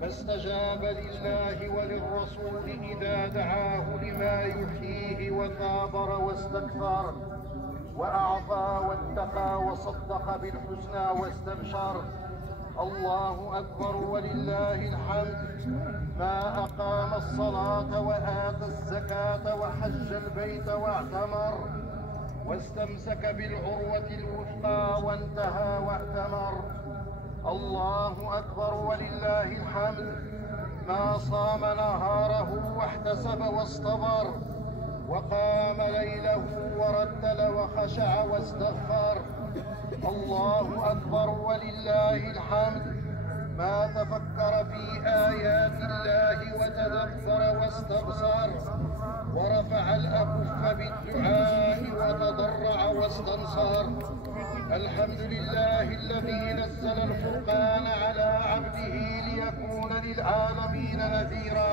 فاستجاب لله وللرسول إذا دعاه لما يحييه وثابر واستكثر وأعطى واتقى وصدق بالحسنى واستبشر. الله أكبر ولله الحمد. ما أقام الصلاة وآتى الزكاة وحج البيت واعتمر واستمسك بالعروة الوثقى وانتهى واعتمر. الله أكبر ولله الحمد. ما صام نهاره واحتسب واصطبر وقام ليله ورتل وخشع واستغفر. الله أكبر ولله الحمد. ما تفكر في آيات الله وتذكر واستبصر ورفع الأكف بالدعاء وتضرع واستنصر. الحمد لله الذي نزل الفرقان على عبده ليكون للعالمين نذيرا